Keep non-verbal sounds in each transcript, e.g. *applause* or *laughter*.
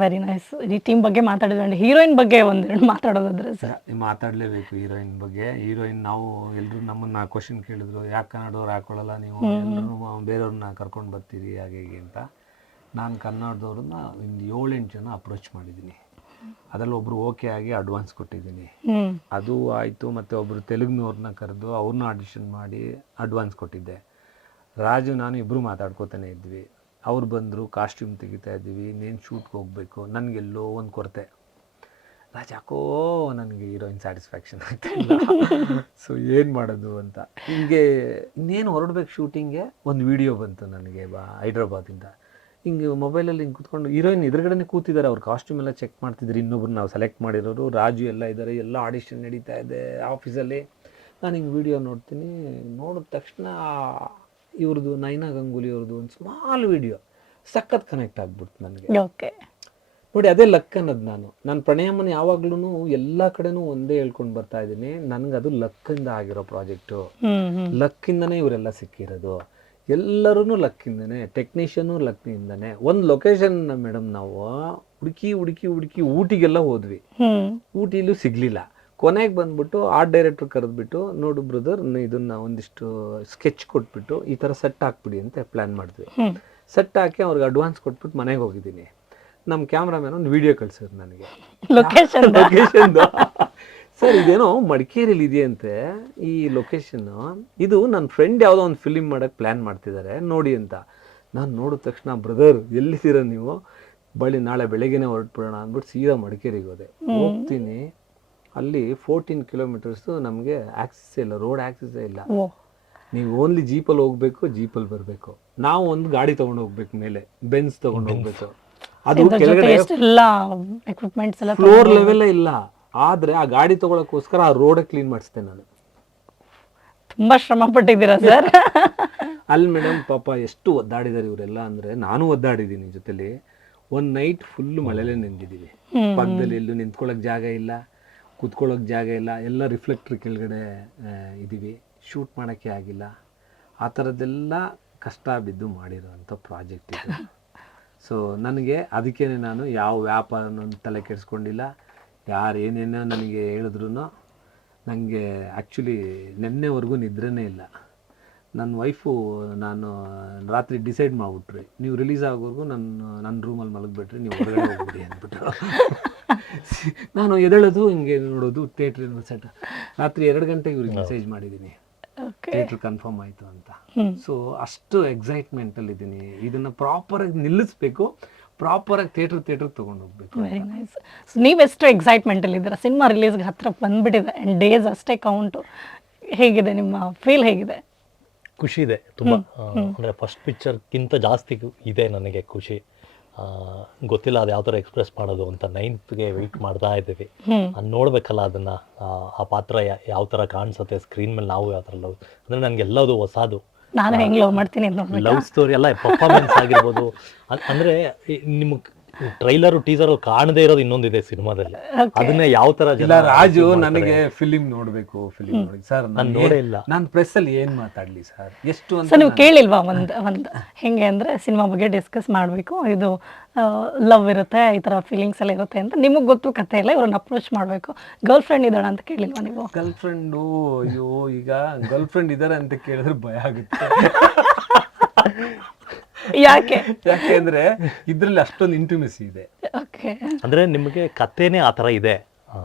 Very nice ಈ team ಬಗ್ಗೆ ಮಾತಾಡಿದ್ರೆ ಹೀರೋಯಿನ್ ಬಗ್ಗೆ ಒಂದೆರಡು ಮಾತಾಡೋದಾದ್ರೆ ಸರ್. ಮಾತಾಡಲೇಬೇಕು ಹೀರೋಯಿನ್ ಬಗ್ಗೆ. ಹೀರೋಯಿನ್ ನಾವು ಎಲ್ಲರೂ ನಮ್ಮನ್ನ ಕ್ವಶನ್ ಕೇಳಿದ್ರು ಯಾಕೆ ಕನ್ನಡವ್ರು ಹಾಕೊಳ್ಳಲ್ಲ ನೀವು? ಎಲ್ಲರೂ ಬೇರೆಯವ್ರನ್ನ ಕರ್ಕೊಂಡು ಬರ್ತೀರಿ ಹಾಗೆ ಹೀಗೆ ಅಂತ ನಾನು ಕನ್ನಡದವ್ರನ್ನ ಒಂದು ಏಳೆಂಟು ಜನ ಅಪ್ರೋಚ್ ಮಾಡಿದ್ದೀನಿ. ಅದರಲ್ಲಿ ಒಬ್ರು ಓಕೆ ಆಗಿ ಅಡ್ವಾನ್ಸ್ ಕೊಟ್ಟಿದ್ದೀನಿ. ಅದು ಆಯಿತು ಮತ್ತು ಒಬ್ರು ತೆಲುಗಿನವ್ರನ್ನ ಕರೆದು ಅವ್ರನ್ನ ಆಡಿಷನ್ ಮಾಡಿ ಅಡ್ವಾನ್ಸ್ ಕೊಟ್ಟಿದ್ದೆ. ರಾಜು ನಾನು ಇಬ್ಬರು ಮಾತಾಡ್ಕೋತಾನೆ ಇದ್ವಿ. ಅವ್ರು ಬಂದರು ಕಾಸ್ಟ್ಯೂಮ್ ತೆಗಿತಾ ಇದ್ದೀವಿ, ಇನ್ನೇನು ಶೂಟ್ಗೆ ಹೋಗಬೇಕು ನನಗೆಲ್ಲೋ ಒಂದು ಕೊರತೆ. ರಾಜ್ ಯಾಕೋ ನನಗೆ ಹೀರೋಯಿನ್ ಸ್ಯಾಟಿಸ್ಫ್ಯಾಕ್ಷನ್ ಆಗ್ತಾ ಇಲ್ಲ. ಸೊ ಏನು ಮಾಡೋದು ಅಂತ. ಹಿಂಗೆ, ಇನ್ನೇನು ಹೊರಡ್ಬೇಕು ಶೂಟಿಂಗ್ಗೆ ಒಂದು ವಿಡಿಯೋ ಬಂತು ನನಗೆ, ಬಾ ಹೈದ್ರಾಬಾದಿಂದ ಹಿಂಗೆ ಮೊಬೈಲಲ್ಲಿ ಹಿಂಗೆ ಕೂತ್ಕೊಂಡು ಹೀರೋಯಿನ್ ಎದುರುಗಡೆನೇ ಕೂತಿದ್ದಾರೆ, ಅವ್ರ ಕಾಸ್ಟ್ಯೂಮ್ ಎಲ್ಲ ಚೆಕ್ ಮಾಡ್ತಿದ್ರು, ಇನ್ನೊಬ್ರು ನಾವು ಸೆಲೆಕ್ಟ್ ಮಾಡಿರೋರು, ರಾಜು ಎಲ್ಲ ಇದ್ದಾರೆ ಎಲ್ಲ ಆಡಿಷನ್ ನಡೀತಾ ಇದೆ ಆಫೀಸಲ್ಲಿ ನಾನು ಹಿಂಗೆ ವಿಡಿಯೋ ನೋಡ್ತೀನಿ, ನೋಡಿದ ತಕ್ಷಣ ಇವ್ರದ್ದು ನೈನಾ ಗಂಗೂಲಿ ಅವ್ರದ್ದು ಒಂದು ಸ್ಮಾಲ್ ವಿಡಿಯೋ ಸಖತ್ ಕನೆಕ್ಟ್ ಆಗ್ಬಿಡ್ತು ನನಗೆ. ಓಕೆ ನೋಡಿ ಅದೇ ಲಕ್ ಅನ್ನೋದು ನಾನು. ನಾನು ಪ್ರಣಯಮ್ಮನ ಯಾವಾಗ್ಲೂ ಎಲ್ಲ ಕಡೆನೂ ಒಂದೇ ಹೇಳ್ಕೊಂಡು ಬರ್ತಾ ಇದ್ದೀನಿ. ನನಗೆ ಅದು ಲಕ್ಕಿಂದ ಆಗಿರೋ ಪ್ರಾಜೆಕ್ಟು ಲಕ್ಕಿಂದನೇ ಇವರೆಲ್ಲ ಸಿಕ್ಕಿರೋದು. ಎಲ್ಲರೂ ಲಕ್ಕಿಂದನೇ ಟೆಕ್ನಿಷಿಯನು ಲಕ್ಕಿಂದನೇ ಒಂದು ಲೊಕೇಶನ್ ಮೇಡಮ್ ನಾವು ಹುಡುಕಿ ಹುಡುಕಿ ಹುಡುಕಿ ಊಟಿಗೆಲ್ಲ ಹೋದ್ವಿ. ಊಟಿಲೂ ಸಿಗಲಿಲ್ಲ. ಕೊನೆಗೆ ಬಂದ್ಬಿಟ್ಟು ಆರ್ಟ್ ಡೈರೆಕ್ಟ್ರ್ ಕರೆದ್ಬಿಟ್ಟು ನೋಡು ಬ್ರದರ್ ಇದನ್ನ ಒಂದಿಷ್ಟು ಸ್ಕೆಚ್ ಕೊಟ್ಬಿಟ್ಟು ಈ ಥರ ಸೆಟ್ ಹಾಕ್ಬಿಡಿ ಅಂತ ಪ್ಲ್ಯಾನ್ ಮಾಡಿದ್ವಿ. ಸೆಟ್ ಹಾಕಿ ಅವ್ರಿಗೆ ಅಡ್ವಾನ್ಸ್ ಕೊಟ್ಬಿಟ್ಟು ಮನೆಗೆ ಹೋಗಿದ್ದೀನಿ. ನಮ್ಮ ಕ್ಯಾಮ್ರಾಮ್ಯಾನ್ ಒಂದು ವಿಡಿಯೋ ಕಳ್ಸಿದ್ರು ನನಗೆ. ಲೊಕೇಶನ್ ಲೊಕೇಶನ್ ಸರ್ ಇದೇನೋ ಮಡಿಕೇರಿಲಿ ಇದೆಯಂತೆ. ಈ ಲೊಕೇಶನ್ ಇದು ನನ್ನ ಫ್ರೆಂಡ್ ಯಾವುದೋ ಒಂದು ಫಿಲಿಮ್ ಮಾಡೋಕ್ಕೆ ಪ್ಲ್ಯಾನ್ ಮಾಡ್ತಿದ್ದಾರೆ ನೋಡಿ ಅಂತ. ನಾನು ನೋಡಿದ ತಕ್ಷಣ ಬ್ರದರ್ ಎಲ್ಲಿದ್ದೀರ ನೀವು? ಬಳಿ ನಾಳೆ ಬೆಳಗ್ಗೆನೇ ಹೊರಟ್ಬಿಡೋಣ ಅಂದ್ಬಿಟ್ಟು ಸೀದಾ ಮಡಿಕೇರಿಗೆ ಹೋದೆ. ಹೋಗ್ತೀನಿ. ಅಲ್ಲಿ ಫೋರ್ಟೀನ್ ಕಿಲೋಮೀಟರ್ಸ್ ನಮಗೆ ಆಕ್ಸಿಸ್ ಇಲ್ಲ ರೋಡ್ ಆಕ್ಸಿಸ್ ಇಲ್ಲ. ನೀವು ಓನ್ಲಿ ಜೀಪಲ್ಲಿ ಹೋಗ್ಬೇಕು ಜೀಪಲ್ಲಿ ಬರಬೇಕು. ನಾವು ಒಂದು ಗಾಡಿ ತಗೊಂಡು ಹೋಗ್ಬೇಕು ಮೇಲೆ ಬೆನ್ಸ್ ತಗೊಂಡು ಹೋಗ್ಬೇಕು. ಅದು ಕೆಳಗಡೆ ಫ್ಲೋರ್ ಲೆವೆಲ್ ಇಲ್ಲ. ಆದ್ರೆ ಆ ಗಾಡಿ ತಗೊಳಕ್ಕೋಸ್ಕರ ಆ ರೋಡ್ ಕ್ಲೀನ್ ಮಾಡಿಸ್ತೇನೆ ನಾನು. ತುಂಬಾ ಶ್ರಮ ಪಟ್ಟಿದ್ದೀರಾ ಸರ್ ಅಲ್ಲಿ ಮೇಡಮ್ ಪಾಪ ಎಷ್ಟು ಒದ್ದಾಡಿದಾರೆ ಇವರೆಲ್ಲ ಅಂದ್ರೆ ನಾನು ಒದ್ದಾಡಿದ್ದೀನಿ ಜೊತೆಲಿ. ಒಂದ್ ನೈಟ್ ಫುಲ್ ಮಳೆಲೆ ನಿಂತಿದ್ದೀವಿ ಪಕ್ಕದಲ್ಲಿ ಎಲ್ಲೂ ನಿಂತ್ಕೊಳಕ್ ಜಾಗ ಇಲ್ಲ. ಕುತ್ಕೊಳ್ಳೋಕೆ ಜಾಗ ಇಲ್ಲ ಎಲ್ಲ ರಿಫ್ಲೆಕ್ಟ್ರ್ ಕೆಳಗಡೆ ಇದ್ದೀವಿ. ಶೂಟ್ ಮಾಡೋಕ್ಕೆ ಆಗಿಲ್ಲ. ಆ ಥರದ್ದೆಲ್ಲ ಕಷ್ಟ ಬಿದ್ದು ಮಾಡಿರೋವಂಥ ಪ್ರಾಜೆಕ್ಟ್ ಇದು. *laughs* ಸೊ ನನಗೆ ಅದಕ್ಕೇ ನಾನು ಯಾವ ವ್ಯಾಪಾರನೂ ತಲೆ ಕೆಡಿಸ್ಕೊಂಡಿಲ್ಲ. ಯಾರು ಏನೇನೋ ನನಗೆ ಹೇಳಿದ್ರು ನನಗೆ ಆ್ಯಕ್ಚುಲಿ ನಿನ್ನೆವರೆಗೂ ನಿದ್ರೆನೇ ಇಲ್ಲ. ನನ್ನ ವೈಫು ನಾನು ರಾತ್ರಿ ಡಿಸೈಡ್ ಮಾಡಿಬಿಟ್ರಿ. ನೀವು ರಿಲೀಸ್ ಆಗೋವರೆಗೂ ನನ್ನ ನನ್ನ ರೂಮಲ್ಲಿ ಮಲಗಿಬಿಟ್ರಿ ನೀವು ಹೊರಗಡೆ ಹೋಗ್ಬಿಡಿ ಅಂದ್ಬಿಟ್ಟು *laughs* ನಾನು ಎದಳೋದು ಹಿಂಗೆ ನೋಡೋದು ಥಿಯೇಟ್ರ್ ಸೆಟ್ ರಾತ್ರಿ ಎರಡು ಗಂಟೆಗೆ ಇವ್ರಿಗೆ ಮೆಸೇಜ್ ಮಾಡಿದ್ದೀನಿ ಓಕೆ ಥಿಯೇಟ್ರ್ ಕನ್ಫರ್ಮ್ ಆಯಿತು ಅಂತ. ಸೊ ಅಷ್ಟು ಎಕ್ಸೈಟ್ಮೆಂಟಲ್ಲಿ ಇದ್ದೀನಿ ಇದನ್ನು ಪ್ರಾಪರಾಗಿ ನಿಲ್ಲಿಸ್ಬೇಕು ಪ್ರಾಪರಾಗಿ ಥಿಯೇಟ್ರ್ ಥಿಯೇಟ್ರ್ ತೊಗೊಂಡು ಹೋಗ್ಬೇಕು ವೆರಿ ನೈಸ್ ನೀವೆಷ್ಟು ಎಕ್ಸೈಟ್ಮೆಂಟ್ ಅಲ್ಲಿ ಇದ್ದೀರಾ? ಸಿನಿಮಾ ರಿಲೀಸ್ಗೆ ಹತ್ರ ಬಂದ್ಬಿಟ್ಟಿದೆ. ಆ್ಯಂಡ್ ಡೇಸ್ ಅಷ್ಟೇ ಕೌಂಟು ಹೇಗಿದೆ ನಿಮ್ಮ ಫೀಲ್ ಹೇಗಿದೆ? ಖುಷಿ ಇದೆ ತುಂಬ. ಅಂದರೆ ಫಸ್ಟ್ ಪಿಕ್ಚರ್ಗಿಂತ ಜಾಸ್ತಿ ಇದೆ ನನಗೆ ಖುಷಿ. ಗೊತ್ತಿಲ್ಲ ಅದು ಯಾವ ಥರ ಎಕ್ಸ್ಪ್ರೆಸ್ ಮಾಡೋದು ಅಂತ ನೈನ್ತ್ಗೆ ವೆಯ್ಟ್ ಮಾಡ್ತಾ ಇದ್ದೀವಿ. ನಾನು ನೋಡ್ಬೇಕಲ್ಲ ಅದನ್ನ ಆ, ಪಾತ್ರ ಯಾವ ಥರ ಕಾಣಿಸುತ್ತೆ ಸ್ಕ್ರೀನ್ ಮೇಲೆ ನಾವು ಯಾವ ಥರ ಲವ್ ಅಂದರೆ ನನಗೆ ಎಲ್ಲದು ಹೊಸದು. ನಾನು ಹೆಂಗ್ ಲವ್ ಮಾಡ್ತೀನಿ ಲವ್ ಸ್ಟೋರಿ ಎಲ್ಲ ಪರ್ಫಾರ್ಮೆನ್ಸ್ ಆಗಿರ್ಬೋದು. ಅಂದ್ರೆ ನಿಮಗೆ ಟ್ರೈಲರು ಟೀಸರ್ ಅಲ್ಲಿ ಕಾಣದೇ ಇರೋದು ಇನ್ನೊಂದಿದೆ ಸಿನಿಮಾದಲ್ಲಿ. ಅದನ್ನೇ ಯಾವ ತರ ಜನ ಇಲ್ಲ ರಾಜು ನನಗೆ ಫಿಲಿಮ್ ನೋಡ್ಬೇಕು ಫಿಲಿಮ್ ನೋಡಿ ಸರ್ ನಾನು ನೋಡೇ ಇಲ್ಲ. ನಾನು ಪ್ರೆಸ್ ಅಲ್ಲಿ ಏನ್ ಮಾತಾಡ್ಲಿ ಸರ್ ಎಷ್ಟು ಅಂತ ನೀವು ಕೇಳಿಲ್ವಾ ಒಂದ್ ಒಂದ್ ಹೆಂಗೆ ಅಂದ್ರೆ ಸಿನಿಮಾ ಬಗ್ಗೆ ಡಿಸ್ಕಸ್ ಮಾಡಬೇಕು ಇದು ಲವ್ ಇರುತ್ತೆ ಈ ತರ ಫೀಲಿಂಗ್ಸ್ ಎಲ್ಲ ಇರುತ್ತೆ ಅಂತ ನಿಮಗೆ ಗೊತ್ತು ಕತೆ ಇಲ್ಲ ಇವ್ರನ್ನ ಅಪ್ರೋಚ್ ಮಾಡಬೇಕು. ಗರ್ಲ್ ಫ್ರೆಂಡ್ ಇದ್ದಾಳ ಅಂತ ಕೇಳಿಲ್ವಾ ನೀವು? ಗರ್ಲ್ ಫ್ರೆಂಡು ಅಯ್ಯೋ ಈಗ ಗರ್ಲ್ ಫ್ರೆಂಡ್ ಇದಾರೆ ಅಂತ ಕೇಳಿದ್ರೆ ಭಯ ಆಗುತ್ತೆ. *laughs* ಯಾಕೆ? ಯಾಕೆಂದ್ರೆ ಇದ್ರಲ್ಲಿ ಅಷ್ಟೊಂದು ಇಂಟಿಮೆಸಿ ಇದೆ. ಓಕೆ ಅಂದ್ರೆ ನಿಮಗೆ ಕಥೆನೇ ಆ ತರ ಇದೆ. ಆ,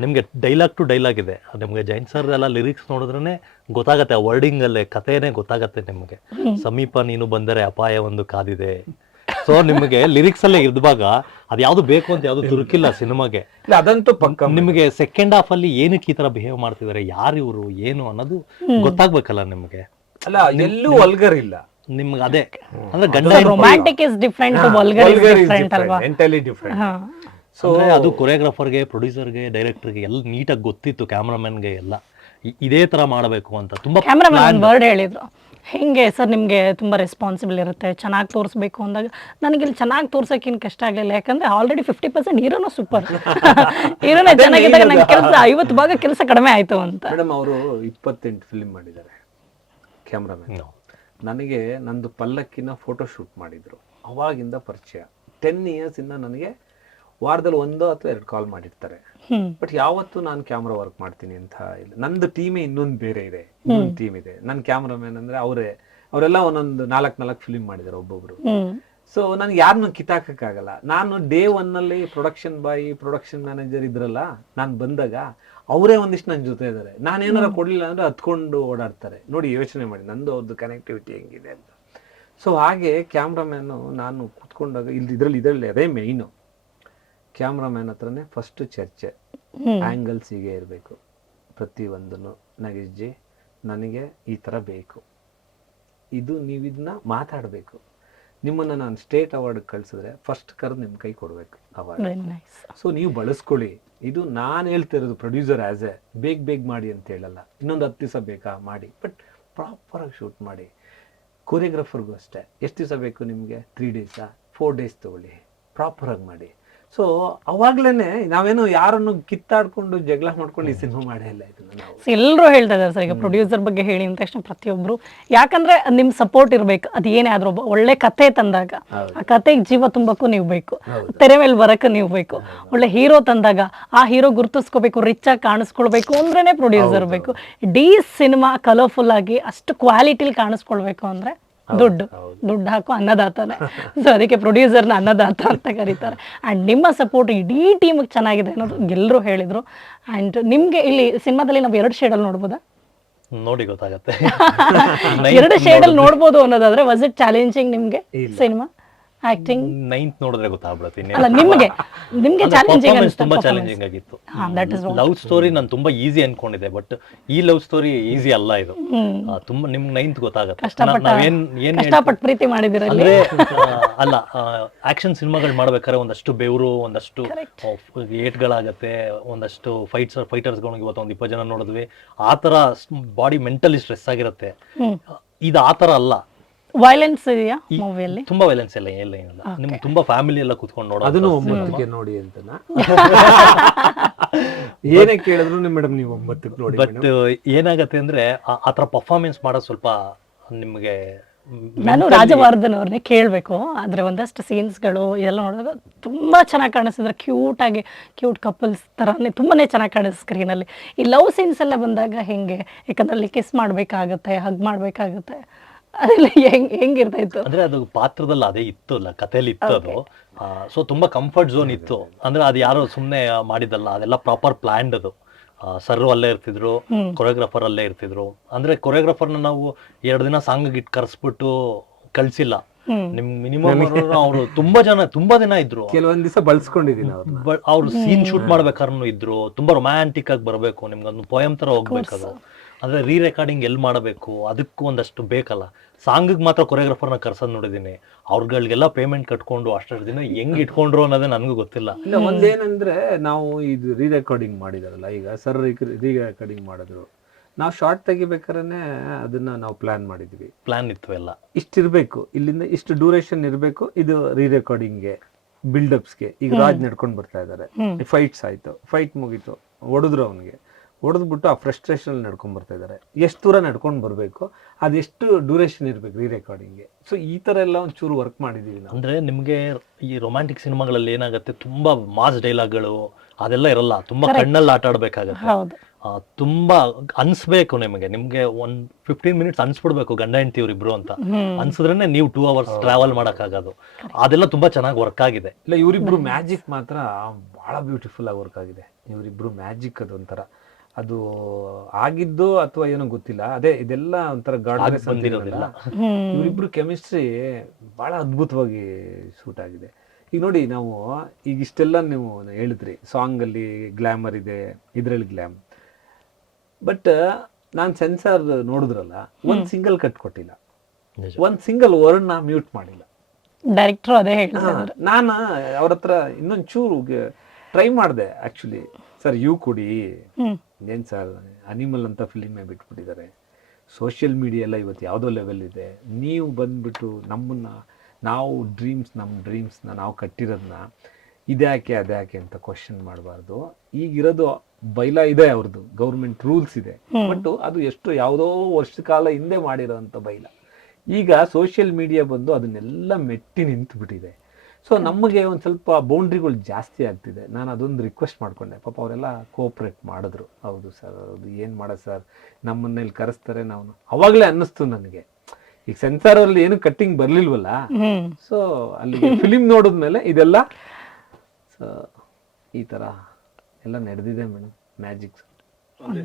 ನಿಮ್ಗೆ ಡೈಲಾಗ್ ಟು ಡೈಲಾಗ್ ಇದೆ. ನಿಮ್ಗೆ ಜೈನ್ ಸರ್ ಎಲ್ಲ ಲಿರಿಕ್ಸ್ ನೋಡಿದ್ರೆ ಗೊತ್ತಾಗತ್ತೆ ವರ್ಡಿಂಗ್ ಅಲ್ಲೇ ಕಥೆನೇ ಗೊತ್ತಾಗತ್ತೆ ನಿಮಗೆ. ಸಮೀಪ ನೀನು ಬಂದರೆ ಅಪಾಯ ಒಂದು ಕಾದಿದೆ. ಸೊ ನಿಮಗೆ ಲಿರಿಕ್ಸ್ ಅಲ್ಲೇ ಇದ್ದಾಗ ಅದು ಯಾವ್ದು ಬೇಕು ಅಂತ ಯಾವ್ದು ತುರುಕಿಲ್ಲ ಸಿನಿಮಾಗೆ. ಇಲ್ಲ ಅದಂತೂ ಪಕ್ಕ ನಿಮಗೆ ಸೆಕೆಂಡ್ ಹಾಫ್ ಅಲ್ಲಿ ಏನಕ್ಕೆ ಈ ತರ ಬಿಹೇವ್ ಮಾಡ್ತಿದ್ದಾರೆ ಯಾರು ಇವರು ಏನು ಅನ್ನೋದು ಗೊತ್ತಾಗ್ಬೇಕಲ್ಲ ನಿಮಗೆ? ಅಲ್ಲ ಎಲ್ಲೂ ವಲ್ಗರ್ ಇಲ್ಲ ನಿಮ್ಗೆ ಅದೇ. ಅಂದ್ರೆ ಗಂಡ romantic is different vulgar is different ಅಲ್ವಾ? ಎಂಟೈಲಿ ಡಿಫ್ರೆಂಟ್ ಹಾ. ಸೊ ಅದು ಕೊರಿಯೋಗ್ರಾಫರ್ಗೆ ಪ್ರೊಡ್ಯೂಸರ್ಗೆ ಡೈರೆಕ್ಟರ್ಗೆ ಎಲ್ಲ ನೀಟಾಗಿ ಗೊತ್ತಿತ್ತು ಕ್ಯಾಮ್ರಾಮನ್ಗೆ ಎಲ್ಲ. ಇದೇ ತರ ಮಾಡಬೇಕು ಅಂತ. ತುಂಬಾ ಕ್ಯಾಮ್ರಾಮನ್ ಬರ್ಡ್ ವರ್ಡ್ ಹೇಳಿದ್ರು. ಹೆಂಗೆ ಸರ್ ನಿಮಗೆ ತುಂಬಾ ರೆಸ್ಪಾನ್ಸಿಬಲ್ ಇರುತ್ತೆ? ಚೆನ್ನಾಗಿ ತೋರಿಸ್ಬೇಕು ಅಂದಾಗ ನನಗೆ ಇಲ್ಲಿ ಚೆನ್ನಾಗಿ ತೋರ್ಸೋಕ್ಕೇನು ಕಷ್ಟ ಆಗಲಿಲ್ಲ. ಯಾಕಂದ್ರೆ ಆಲ್ರೆಡಿ ಫಿಫ್ಟಿ ಪರ್ಸೆಂಟ್ ಹೀರೋನು ಸೂಪರ್ ಹೀರೋನೇ ಚೆನ್ನಾಗಿದ್ದಾಗ ನಂಗೆ ಕೆಲಸ ಐವತ್ತು ಭಾಗ ಕೆಲಸ ಕಡಿಮೆ ಆಯ್ತು ಅಂತ. ಮೇಡಮ್ ಅವರು ಇಪ್ಪತ್ತೆಂಟು ಫಿಲ್ಮ್ ಮಾಡಿದ್ದಾರೆ. ಕ್ಯಾಮ್ರಾಮನ್. ನನಗೆ ನಂದು ಪಲ್ಲಕ್ಕಿನ ಫೋಟೋ ಶೂಟ್ ಮಾಡಿದ್ರು. ಅವಾಗಿಂದ ಪರಿಚಯ. ಟೆನ್ ಇಯರ್ಸ್ ಇಂದ ನನಗೆ ವಾರದಲ್ಲಿ ಒಂದು ಅಥವಾ ಎರಡು ಕಾಲ್ ಮಾಡಿರ್ತಾರೆ. ಬಟ್ ಯಾವತ್ತು ನಾನು ಕ್ಯಾಮ್ರಾ ವರ್ಕ್ ಮಾಡ್ತೀನಿ ಅಂತ ಇಲ್ಲ. ನಂದು ಟೀಮೇ ಇನ್ನೊಂದು ಬೇರೆ ಇದೆ. ಇನ್ನೊಂದು ಟೀಮ್ ಇದೆ. ನನ್ನ ಕ್ಯಾಮ್ರಾಮ್ಯಾನ್ ಅಂದ್ರೆ ಅವರೇ. ಅವರೆಲ್ಲ ಒಂದೊಂದು ನಾಲ್ಕು ನಾಲ್ಕು ಫಿಲ್ಮ್ ಮಾಡಿದ್ದಾರೆ ಒಬ್ಬೊಬ್ರು. ಸೊ ನನಗೆ ಯಾರನ್ನು ಕಿತ್ತಾಕಕ್ಕಾಗಲ್ಲ. ನಾನು ಡೇ ಒನ್ನಲ್ಲಿ ಪ್ರೊಡಕ್ಷನ್ ಬಾಯ್ ಪ್ರೊಡಕ್ಷನ್ ಮ್ಯಾನೇಜರ್ ಇದ್ರಲ್ಲ ನಾನು ಬಂದಾಗ ಅವರೇ ಒಂದಿಷ್ಟು ನನ್ನ ಜೊತೆ ಇದ್ದಾರೆ ನಾನೇನಾರ ಕೊಡ್ಲಿಲ್ಲ ಅಂದ್ರೆ ಹತ್ಕೊಂಡು ಓಡಾಡ್ತಾರೆ. ನೋಡಿ ಯೋಚನೆ ಮಾಡಿ ನಂದು ಅವ್ರದ್ದು ಕನೆಕ್ಟಿವಿಟಿ ಹೆಂಗಿದೆ ಅಂತ. ಸೊ ಹಾಗೆ ಕ್ಯಾಮ್ರಾಮ್ಯಾನು ನಾನು ಕುತ್ಕೊಂಡಾಗ ಇಲ್ಲಿ ಇದ್ರಲ್ಲಿ ಇದರಲ್ಲಿ ಅದೇ ಮೇಯ್ನು ಕ್ಯಾಮ್ರಾಮ್ಯಾನ್ ಹತ್ರನೇ ಫಸ್ಟ್ ಚರ್ಚೆ. ಆಂಗಲ್ಸ್ ಆ್ಯಂಗಲ್ಸ್ ಹೀಗೆ ಇರಬೇಕು. ಪ್ರತಿಯೊಂದನ್ನು ನಗಿಜ್ಜಿ ನನಗೆ ಈ ಥರ ಬೇಕು. ಇದು ನೀವು ಇದನ್ನ ಮಾತಾಡಬೇಕು. ನಿಮ್ಮನ್ನು ನಾನು ಸ್ಟೇಟ್ ಅವಾರ್ಡ್ ಕಳಿಸಿದ್ರೆ ಫಸ್ಟ್ ಕರೆದು ನಿಮ್ಮ ಕೈ ಕೊಡಬೇಕು ಅವಾರ್ಡ್. ನೈಸ್ ಸೊ ನೀವು ಬಳಸ್ಕೊಳ್ಳಿ. ಇದು ನಾನು ಹೇಳ್ತಿರೋದು ಪ್ರೊಡ್ಯೂಸರ್ ಆ್ಯಸ್ ಎ ಬೇಗ ಬೇಗ ಮಾಡಿ ಅಂತ ಹೇಳಲ್ಲ. ಇನ್ನೊಂದು ಹತ್ತು ದಿವಸ ಬೇಕಾ ಮಾಡಿ. ಬಟ್ ಪ್ರಾಪರಾಗಿ ಶೂಟ್ ಮಾಡಿ. ಕೊರಿಯೋಗ್ರಾಫರ್ಗೂ ಅಷ್ಟೇ. ಎಷ್ಟು ದಿವಸ ಬೇಕು ನಿಮಗೆ? ತ್ರೀ ಡೇಸಾ ಫೋರ್ ಡೇಸ್ ತೊಗೊಳ್ಳಿ. ಪ್ರಾಪರಾಗಿ ಮಾಡಿ. ಸೊ ಅವಾಗ್ಲೇನೆ ನಾವೇನು ಯಾರನ್ನು ಕಿತ್ತಾಡ್ಕೊಂಡು ಜಗಳ ಮಾಡ್ಕೊಂಡು ಈ ಸಿನಿಮಾ ಮಾಡೇ ಇಲ್ಲ ಇದನ್ನ ಎಲ್ಲರೂ ಹೇಳ್ತಾ ಇದ್ದಾರೆ ಸರ್ ಈಗ ಪ್ರೊಡ್ಯೂಸರ್ ಬಗ್ಗೆ ಹೇಳಿ ಅಂದ ತಕ್ಷಣ ಪ್ರತಿಯೊಬ್ರು. ಯಾಕಂದ್ರೆ ನಿಮ್ ಸಪೋರ್ಟ್ ಇರ್ಬೇಕು ಅದು ಏನೇ ಆದ್ರೂ ಒಬ್ಬ ಒಳ್ಳೆ ಕತೆ ತಂದಾಗ ಆ ಕತೆಗೆ ಜೀವ ತುಂಬಕ್ಕೂ ನೀವು ಬೇಕು ತೆರೆ ಮೇಲೆ ಬರಕ್ಕೆ ನೀವು ಬೇಕು. ಒಳ್ಳೆ ಹೀರೋ ತಂದಾಗ ಆ ಹೀರೋ ಗುರುತಿಸ್ಕೋಬೇಕು ರಿಚ್ ಆಗಿ ಕಾಣಿಸ್ಕೊಳ್ಬೇಕು ಅಂದ್ರೇನೆ ಪ್ರೊಡ್ಯೂಸರ್ ಬೇಕು. ಡಿ ಸಿನಿಮಾ ಕಲರ್ಫುಲ್ ಆಗಿ ಅಷ್ಟು ಕ್ವಾಲಿಟಿಲಿ ಕಾಣಿಸ್ಕೊಳ್ಬೇಕು ಅಂದ್ರೆ ದುಡ್ಡು ದುಡ್ಡು ಹಾಕೋ ಅನ್ನದಾತನೇ. ಸೊ ಅದಕ್ಕೆ ಪ್ರೊಡ್ಯೂಸರ್ನ ಅನ್ನದಾತ ಅಂತ ಕರೀತಾರೆ. ಆ್ಯಂಡ್ ನಿಮ್ಮ ಸಪೋರ್ಟ್ ಇಡೀ ಟೀಮಿಗೆ ಚೆನ್ನಾಗಿದೆ ಅನ್ನೋದು ಎಲ್ಲರೂ ಹೇಳಿದರು. ಆ್ಯಂಡ್ ನಿಮಗೆ ಇಲ್ಲಿ ಸಿನಿಮಾದಲ್ಲಿ ನಾವು ಎರಡು ಶೇಡಲ್ಲಿ ನೋಡ್ಬೋದಾ? ನೋಡಿ ಗೊತ್ತಾಗುತ್ತೆ. *laughs* ಎರಡು ಶೇಡಲ್ಲಿ *laughs* ನೋಡ್ಬೋದು ಅನ್ನೋದಾದ್ರೆ ವಾಸ್ ಇಟ್ ಚಾಲೆಂಜಿಂಗ್ ನಿಮಗೆ ಸಿನಿಮಾ ಆಕ್ಟಿಂಗ್ ನೈನ್ತ್ ನೋಡಿದ್ರೆ ಗೊತ್ತಾಗ್ಬಿಡುತ್ತೆ. ಅಲ್ಲ ನಿಮಗೆ ನಿಮಗೆ ಚಾಲೆಂಜಿಂಗ್ ತುಂಬಾ ಚಾಲೆಂಜಿಂಗ್ ಆಗಿತ್ತು. ದಟ್ ಇಸ್ ಲವ್ ಸ್ಟೋರಿ ನಾನು ತುಂಬಾ ಈಸಿ ಅನ್ಕೊಂಡಿದ್ದೆ ಬಟ್ ಈ ಲವ್ ಸ್ಟೋರಿ ಈಸಿ ಅಲ್ಲ ಇದು. ತುಂಬಾ ನಿಮ್ಗೆ ನೈನ್ತ್ ಗೊತ್ತಾಗತ್ತೆ. ನಾವೇನ್ ಏನ್ ಕಷ್ಟಪಟ್ಟು ಪ್ರೀತಿ ಮಾಡಿದಿರ ಅಂದ್ರೆ ಅಲ್ಲ ಆಕ್ಷನ್ ಸಿನಿಮಾಗಳು ಮಾಡ್ಬೇಕಾದ್ರೆ ಒಂದಷ್ಟು ಬೆವರು ಒಂದಷ್ಟು ಏಟ್ಗಳಾಗತ್ತೆ ಒಂದಷ್ಟು ಫೈಟ್ಸ್ ಫೈಟರ್ಸ್ಗಳು ಇವತ್ತು ಒಂದ್ ಇಪ್ಪತ್ತು ಜನ ನೋಡಿದ್ವಿ. ಆತರ ತರ ಬಾಡಿ ಮೆಂಟಲಿ ಸ್ಟ್ರೆಸ್ ಆಗಿರುತ್ತೆ. ಇದು ಆತರ ತರ ಅಲ್ಲ. ವೈಲೆನ್ಸ್ ಇದೆಯಾ ಮೂವಿಯಲ್ಲಿ ತುಂಬಾ ವೈಲೆನ್ಸ್ ಎಲ್ಲ ಎಲ್ಲ ಏನಿಲ್ಲ. ನಿಮ್ಗೆ ತುಂಬಾ ಫ್ಯಾಮಿಲಿ ಎಲ್ಲ ಕುತ್ಕೊಂಡು ನೋಡೋದು ಅದನ್ನು ಒಂಬತ್ತಕ್ಕೆ ನೋಡಿ ಅಂತ *laughs* ಏನೇ ಕೇಳಿದ್ರು ಮೇಡಮ್ ನೀವು ಒಂಬತ್ತಕ್ಕೆ ನೋಡಿ ಬಟ್ ಏನಾಗತ್ತೆ ಅಂದ್ರೆ ಆ- ಆ ಥರ ಪರ್ಫಾರ್ಮೆನ್ಸ್ ಮಾಡೋದು ಸ್ವಲ್ಪ ನಿಮಗೆ ನಾನು ರಾಜವರ್ಧನ್ ಅವ್ರನ್ನೇ ಕೇಳಬೇಕು. ಆದರೆ ಒಂದಷ್ಟು ಸೀನ್ಸ್ಗಳು ಇದೆಲ್ಲ ನೋಡಿದಾಗ ತುಂಬ ಚೆನ್ನಾಗಿ ಕಾಣಿಸಿದ್ರೆ ಕ್ಯೂಟ್ ಆಗಿ ಕ್ಯೂಟ್ ಕಪಲ್ಸ್ ಥರನೇ ತುಂಬಾನೇ ಚೆನ್ನಾಗಿ ಕಾಣಿಸ್ ಸ್ಕ್ರೀನಲ್ಲಿ ಈ ಲವ್ ಸೀನ್ಸ್ ಎಲ್ಲ ಬಂದಾಗ ಹೆಂಗೆ? ಯಾಕಂದ್ರೆ ಅಲ್ಲಿ ಕಿಸ್ ಮಾಡಬೇಕಾಗತ್ತೆ ಹಗ್ ಮಾಡಬೇಕಾಗತ್ತೆ. ಅದೆಲ್ಲ ಹೆಂಗ್ ಹೆಂಗಿರ್ತಾ ಇತ್ತು ಅಂದ್ರೆ ಅದು ಪಾತ್ರದಲ್ಲಿ ಅದೇ ಇತ್ತು ಅಲ್ಲ ಕಥೆಯಲ್ಲಿ ಇತ್ತು ಅದು. ಸೊ ತುಂಬಾ ಕಂಫರ್ಟ್ ಝೋನ್ ಇತ್ತು. ಅಂದ್ರೆ ಅದು ಯಾರೋ ಸುಮ್ಮನೆ ಮಾಡಿದಲ್ಲ ಅದೆಲ್ಲ ಪ್ರಾಪರ್ ಪ್ಲಾನ್ಡ್ ಅದು. ಸರ್ ಅಲ್ಲೇ ಇರ್ತಿದ್ರು ಕೊರಿಯೋಗ್ರಾಫರ್ ಅಲ್ಲೇ ಇರ್ತಿದ್ರು. ಅಂದ್ರೆ ಕೊರಿಯೋಗ್ರಾಫರ್ನ ನಾವು ಎರಡು ದಿನ ಸಾಂಗ್ ಇಟ್ಟು ಕರ್ಸ್ಬಿಟ್ಟು ಕಳ್ಸಿಲ್ಲ. ನಿಮ್ ಮಿನಿಮಮ್ ಅವರು ತುಂಬಾ ಜನ ತುಂಬಾ ದಿನ ಇದ್ರು. ಕೆಲವೊಂದ್ ದಿವಸ ಬಳಸ್ಕೊಂಡಿದ್ದೀನಿ ಅವ್ರು ಸೀನ್ ಶೂಟ್ ಮಾಡ್ಬೇಕಾದ್ರೂ ಇದ್ರು. ತುಂಬಾ ರೊಮ್ಯಾಂಟಿಕ್ ಆಗಿ ಬರಬೇಕು. ನಿಮ್ಗೆ ಒಂದು ಪೋಯಮ್ ತರ ಹೋಗ್ಬೇಕು ಅದು ಅಂದ್ರೆ ರೀ ರೆಕಾರ್ಡಿಂಗ್ ಎಲ್ಲಿ ಮಾಡಬೇಕು? ಅದಕ್ಕೂ ಒಂದಷ್ಟು ಬೇಕಲ್ಲ. ಸಾಂಗಿಗೆ ಮಾತ್ರ ಕೊರಿಯೋಗ್ರಾಫರ್ನ ಕರ್ಸೋದು ನೋಡಿದೀನಿ. ಅವ್ರಗಳಿಗೆಲ್ಲ ಪೇಮೆಂಟ್ ಕಟ್ಕೊಂಡು ಅಷ್ಟು ದಿನ ಹೆಂಗ್ ಇಟ್ಕೊಂಡ್ರು ಅನ್ನೋದೇ ನನಗೂ ಗೊತ್ತಿಲ್ಲ. ಇಲ್ಲ ಒಂದೇನಂದ್ರೆ ನಾವು ಇದು ರೀ ರೆಕಾರ್ಡಿಂಗ್ ಮಾಡಿದಾರಲ್ಲ ಈಗ ಸರ್ ರೀ ರೆಕಾರ್ಡಿಂಗ್ ಮಾಡಿದ್ರು. ನಾವು ಶಾರ್ಟ್ ತೆಗಿಬೇಕಾದ್ರೆ ಅದನ್ನ ನಾವು ಪ್ಲಾನ್ ಮಾಡಿದ್ವಿ. ಪ್ಲಾನ್ ಇತ್ತು ಎಲ್ಲ. ಇಷ್ಟಿರ್ಬೇಕು ಇಲ್ಲಿಂದ ಇಷ್ಟು ಡ್ಯೂರೇಷನ್ ಇರಬೇಕು ಇದು ರೀ ರೆಕಾರ್ಡಿಂಗ್ಗೆ ಬಿಲ್ಡಪ್ಸ್ಗೆ ಈಗ ರಾಜ್ ನಡ್ಕೊಂಡು ಬರ್ತಾ ಇದ್ದಾರೆ ಫೈಟ್ಸ್ ಆಯ್ತು. ಫೈಟ್ ಮುಗೀತು. ಹೊಡೆದ್ರು ಅವನಿಗೆ. ಹೊಡೆದ್ಬಿಟ್ಟು ಆ ಫ್ರಸ್ಟ್ರೇಷನ್ ನಡ್ಕೊಂಡ್ ಬರ್ತಾ ಇದ್ದಾರೆ ಎಷ್ಟು ದೂರ ನಡ್ಕೊಂಡು ಬರಬೇಕು ಅದೆಷ್ಟು ಡ್ಯೂರೇಷನ್ ಇರಬೇಕು ರೀ ರೆಕಾರ್ಡಿಂಗ್ಗೆ ಸೊ ಈ ಥರ ಎಲ್ಲ ಒಂಚೂರು ವರ್ಕ್ ಮಾಡಿದೀವಿ ನಾವು. ಅಂದ್ರೆ ನಿಮ್ಗೆ ಈ ರೊಮ್ಯಾಂಟಿಕ್ ಸಿನಿಮಾಗಳಲ್ಲಿ ಏನಾಗುತ್ತೆ ತುಂಬಾ ಮಾಸ್ ಡೈಲಾಗ್ಗಳು ಅದೆಲ್ಲ ಇರಲ್ಲ. ತುಂಬಾ ಕಣ್ಣಲ್ಲಿ ಆಟ ಆಡ್ಬೇಕಾಗತ್ತೆ ತುಂಬಾ ಅನ್ಸ್ಬೇಕು ನಿಮಗೆ. ನಿಮ್ಗೆ ಒಂದ್ ಫಿಫ್ಟೀನ್ ಮಿನಿಟ್ಸ್ ಅನ್ಸ್ಬಿಡ್ಬೇಕು ಗಂಡ ಹೆಂಡತಿ ಇವ್ರಿಬ್ರು ಅಂತ. ಅನ್ಸಿದ್ರೆ ನೀವು ಟೂ ಅವರ್ಸ್ ಟ್ರಾವೆಲ್ ಮಾಡಕ್ಕಾಗೋದು. ಅದೆಲ್ಲ ತುಂಬಾ ಚೆನ್ನಾಗಿ ವರ್ಕ್ ಆಗಿದೆ. ಇಲ್ಲ ಇವರಿಬ್ರು ಮ್ಯಾಜಿಕ್ ಮಾತ್ರ ಬಹಳ ಬ್ಯೂಟಿಫುಲ್ ಆಗಿ ವರ್ಕ್ ಆಗಿದೆ. ಇವರಿಬ್ರು ಮ್ಯಾಜಿಕ್ ಅದೊಂಥರ ಅದು ಆಗಿದ್ದು ಅಥವಾ ಏನೋ ಗೊತ್ತಿಲ್ಲ. ಅದೇ ಇದೆಲ್ಲ ಒಂಥರ ಬಂದಿರೋದಿಲ್ಲ. ಇವರಿಬ್ರು ಕೆಮಿಸ್ಟ್ರಿ ಬಹಳ ಅದ್ಭುತವಾಗಿ ಶೂಟ್ ಆಗಿದೆ. ಈಗ ನೋಡಿ ನಾವು ಈಗ ಇಷ್ಟೆಲ್ಲ ನೀವು ಹೇಳಿದ್ರಿ. ಸಾಂಗ್ ಅಲ್ಲಿ ಗ್ಲಾಮರ್ ಇದೆ ಇದ್ರಲ್ಲಿ ಗ್ಲಾಮ್ ಬಟ್ ನಾನು ಸೆನ್ಸಾರ್ ನೋಡಿದ್ರಲ್ಲ ಒಂದ್ ಸಿಂಗಲ್ ಕಟ್ ಕೊಟ್ಟಿಲ್ಲ. ಒಂದು ಸಿಂಗಲ್ ವರ್ಡ್ನ ಮ್ಯೂಟ್ ಮಾಡಿಲ್ಲ. ಡೈರೆಕ್ಟರ್ ಅದೇ ಹೇಳ್ತಾರೆ ನಾನು ಅವ್ರ ಹತ್ರ ಇನ್ನೊಂದು ಚೂರು ಟ್ರೈ ಮಾಡಿದೆ ಆಕ್ಚುಲಿ ಸರ್ ಯು ಕೊಡಿ. ಏನ್ ಸರ್ ಅನಿಮಲ್ ಅಂತ ಫಿಲಿಮೇ ಬಿಟ್ಬಿಟ್ಟಿದ್ದಾರೆ. ಸೋಷಿಯಲ್ ಮೀಡಿಯಾ ಎಲ್ಲ ಇವತ್ತು ಯಾವುದೋ ಲೆವೆಲ್ ಇದೆ. ನೀವು ಬಂದ್ಬಿಟ್ಟು ನಮ್ಮನ್ನ ನಾವು ಡ್ರೀಮ್ಸ್ ನಮ್ಮ ಡ್ರೀಮ್ಸ್ನ ನಾವು ಕಟ್ಟಿರೋದನ್ನ ಇದ್ಯಾಕೆ ಅದ್ಯಾಕೆ ಅಂತ ಕ್ವಶನ್ ಮಾಡಬಾರ್ದು. ಈಗಿರೋದು ಬೈಲ ಇದೆ ಅವ್ರದ್ದು ಗೌರ್ಮೆಂಟ್ ರೂಲ್ಸ್ ಇದೆ. ಬಟ್ ಅದು ಎಷ್ಟು ಯಾವುದೋ ವರ್ಷ ಕಾಲ ಹಿಂದೆ ಮಾಡಿರೋಂಥ ಬೈಲ. ಈಗ ಸೋಷಿಯಲ್ ಮೀಡಿಯಾ ಬಂದು ಅದನ್ನೆಲ್ಲ ಮೆಟ್ಟಿ ನಿಂತು ಬಿಟ್ಟಿದೆ ಸೊ ನಮಗೆ ಒಂದು ಸ್ವಲ್ಪ ಬೌಂಡ್ರಿಗಳು ಜಾಸ್ತಿ ಆಗ್ತಿದೆ. ನಾನು ಅದೊಂದು ರಿಕ್ವೆಸ್ಟ್ ಮಾಡ್ಕೊಂಡೆ. ಪಾಪ ಅವರೆಲ್ಲ ಕೋಆಪ್ರೇಟ್ ಮಾಡಿದ್ರು. ಹೌದು ಸರ್ ಹೌದು. ಏನು ಮಾಡೋದು ಸರ್ ನಮ್ಮನ್ನ ಇಲ್ಲಿ ಕರೆಸ್ತಾರೆ ನಾವು ಅವಾಗಲೇ ಅನ್ನಿಸ್ತು ನನಗೆ. ಈಗ ಸೆನ್ಸಾರ್ ಅಲ್ಲಿ ಏನು ಕಟ್ಟಿಂಗ್ ಬರ್ಲಿಲ್ವಲ್ಲ? ಸೊ ಅಲ್ಲಿ ಫಿಲಿಮ್ ನೋಡಿದ್ಮೇಲೆ ಇದೆಲ್ಲ ಈ ಥರ ಎಲ್ಲ ನಡೆದಿದೆ ಮೇಡಮ್ ಮ್ಯಾಜಿಕ್ಸ್.